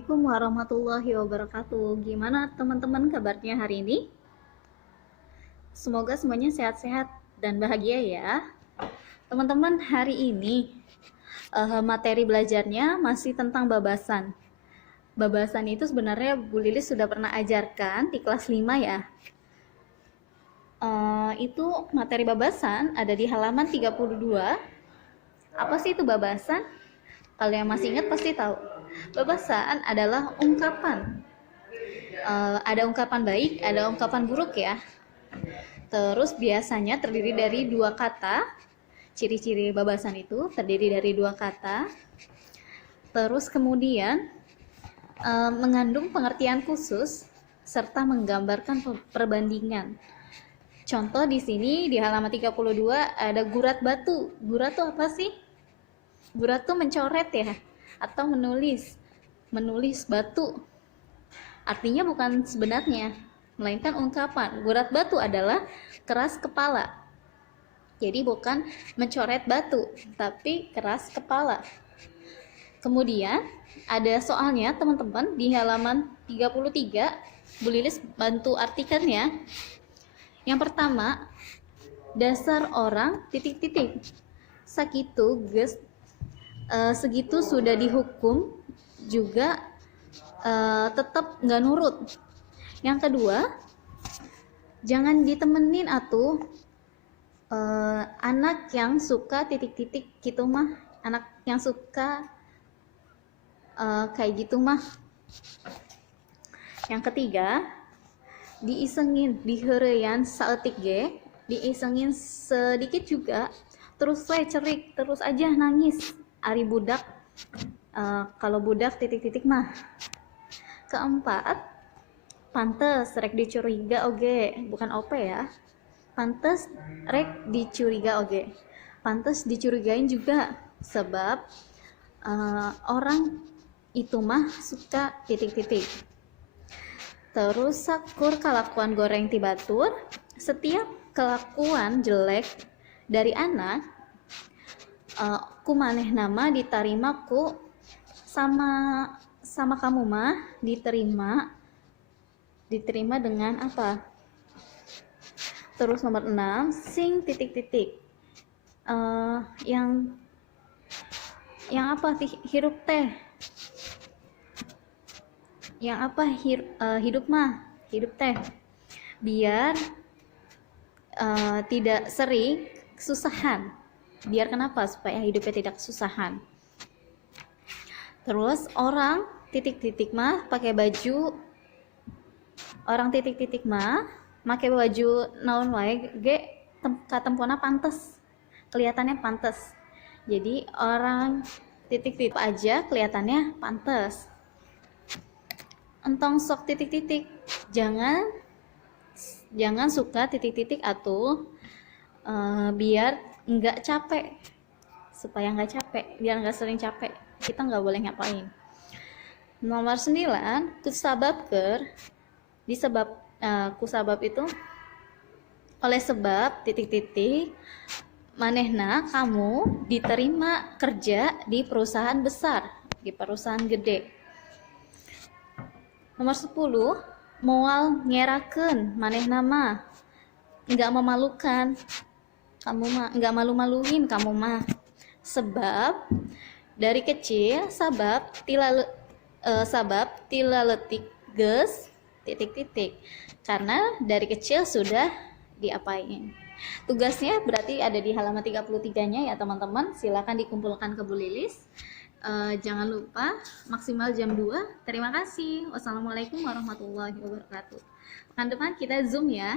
Assalamualaikum warahmatullahi wabarakatuh. Gimana teman-teman kabarnya hari ini? Semoga semuanya sehat-sehat dan bahagia ya. Teman-teman, hari ini materi belajarnya masih tentang babasan. Babasan itu sebenarnya Bu Lilis sudah pernah ajarkan di kelas 5 ya. Itu materi babasan ada di halaman 32. Apa sih itu babasan? Kalau yang masih ingat pasti tahu. Babasan adalah ungkapan. Ada ungkapan baik, ada ungkapan buruk ya. Terus biasanya terdiri dari dua kata. Ciri-ciri babasan itu terdiri dari dua kata. Terus kemudian mengandung pengertian khusus serta menggambarkan perbandingan. Contoh di sini di halaman 32 ada gurat batu. Gurat tuh apa sih? Gurat tuh mencoret ya, atau menulis batu. Artinya bukan sebenarnya, melainkan ungkapan. Gurat batu adalah keras kepala. Jadi bukan mencoret batu, tapi keras kepala. Kemudian ada soalnya teman-teman di halaman 33, Bu Lilis bantu artikelnya. Yang pertama, dasar orang titik-titik. Sakitu geus segitu sudah dihukum juga tetap nggak nurut. Yang kedua, jangan ditemenin atuh anak yang suka titik-titik gitu mah, anak yang suka kayak gitu mah. Yang ketiga, diisengin diheureyan saeutik ge, diisengin sedikit juga, terus we cerik, terus aja nangis ari budak. Kalau budak titik-titik mah. Keempat, pantes rek dicuriga oge, bukan OP ya. Pantes rek dicuriga oge. Pantes dicurigain juga sebab orang itu mah suka titik-titik. Terus sakur kelakuan goreng ti batur. Setiap kelakuan jelek dari anak ku maneh nama diterima ku sama kamu mah diterima dengan apa? Terus nomor 6, sing titik-titik. Yang apa hirup teh? Yang apa hidup mah? Hidup teh. Biar tidak sering kesusahan. Biar kenapa? Supaya hidupnya tidak kesusahan. Terus orang titik-titik mah pakai baju, orang titik-titik mah pakai baju naon wae ge katempona pantes, kelihatannya pantes. Jadi orang titik-titik aja kelihatannya pantes. Entong sok titik-titik, jangan suka titik-titik atuh, biar nggak capek, supaya nggak capek, biar nggak sering capek, kita nggak boleh ngapain. Nomor 9, kusababker, disebab kusabab itu oleh sebab titik-titik manehna kamu diterima kerja di perusahaan besar, di perusahaan gede. Nomor 10, moal ngerakeun manehna mah nggak memalukan, kamu mah nggak malu-maluin kamu mah, sebab dari kecil sabab tilaletik geus titik-titik, karena dari kecil sudah diapain. Tugasnya berarti ada di halaman 33-nya ya teman-teman, silakan dikumpulkan ke Bu Lilis. Jangan lupa maksimal jam 2. Terima kasih. Wassalamualaikum warahmatullahi wabarakatuh. Pekan depan kita Zoom ya.